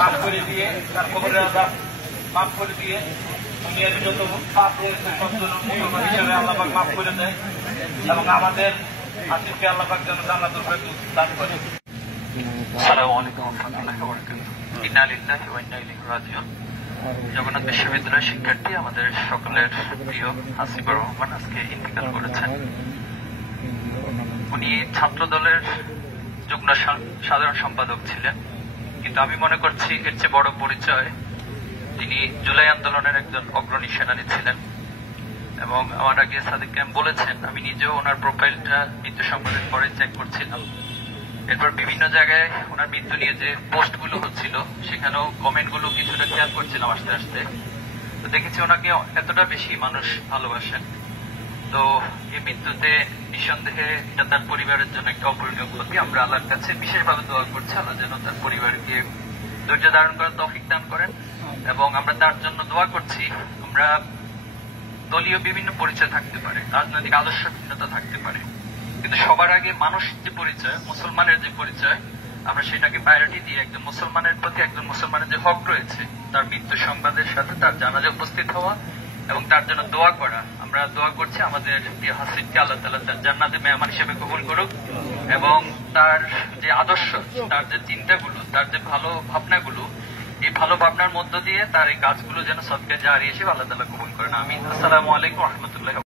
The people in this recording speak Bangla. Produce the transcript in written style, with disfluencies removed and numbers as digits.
মাফ করে দিয়ে তার কবরের আযাব মাফ করে দিয়ে দুনিয়ার যত পাপ রয়েছে হিসেবে আল্লাহ পাক মাফ করে দেয় এবং আমাদের আসিফকে আল্লাহ পাক যেন জান্নাতুল ফেরদৌস দান করে। আসসালামু আলাইকুম ওয়া রাহমাতুল্লাহি ওয়া বারাকাতুহু। ইন্না লিল্লাহি ওয়া ইন্না ইলাইহি রাজিউন। জগন্নাথ বিশ্ববিদ্যালয়ের শিক্ষার্থী আমাদের সকলের প্রিয় আসিফুর রহমান আজকে ইন্তিকাল করেছেন। উনি ছাত্র দলের যুগ্ম সাধারণ সম্পাদক ছিলেন, কিন্তু আমি মনে করছি এর চেয়ে বড় পরিচয় তিনি জুলাই আন্দোলনের একজন অগ্রণী সেনানী ছিলেন। এবং আমার আগে সাদিক ক্যাম্প বলেছেন, আমি নিজেও ওনার প্রোফাইলটা মৃত্যু সংবাদের পরে চেক করছিলাম। এরপর বিভিন্ন জায়গায় ওনার মৃত্যু নিয়ে যে পোস্টগুলো হচ্ছিল সেখানেও কমেন্টগুলো কিছুটা খেয়াল করছিলাম আস্তে আস্তে, তো দেখেছি ওনাকে এতটা বেশি মানুষ ভালোবাসেন। তো এই মৃত্যুতে নিঃসন্দেহে এটা তার পরিবারের জন্য একটা অপূরণীয় ক্ষতি। আমরা আল্লাহর কাছে বিশেষভাবে দোয়া করছি আল্লাহ যেন তার পরিবারকে ধৈর্য ধারণ করার তৌফিক দান করেন, এবং আমরা তার জন্য দোয়া করছি। আমরা দলীয় বিভিন্ন পরিচয় থাকতে পারে, রাজনৈতিক আদর্শ ভিন্নতা থাকতে পারে, কিন্তু সবার আগে মানুষ যে পরিচয়, মুসলমানের যে পরিচয়, আমরা সেটাকে প্রায়োরিটি দিয়ে একজন মুসলমানের প্রতি একজন মুসলমানের যে হক রয়েছে তার মৃত্যু সংবাদের সাথে তার জানাজা উপস্থিত হওয়া এবং তার জন্য দোয়া করা। আমরা দোয়া করছি আমাদের প্রিয় হাসিফকে আল্লাহ তাআলা তার জান্নাতে মেহমান হিসেবে কবুল করুক, এবং তার যে আদর্শ, তার যে চিন্তাগুলো, তার যে ভালো ভাবনাগুলো, এই ভালো ভাবনার মধ্য দিয়ে তার এই কাজগুলো যেন সদকায়ে জারিয়া হিসেবে আল্লাহ তাআলা কবুল করেন। আমিন। আসসালামু আলাইকুম ওয়া রাহমাতুল্লাহি।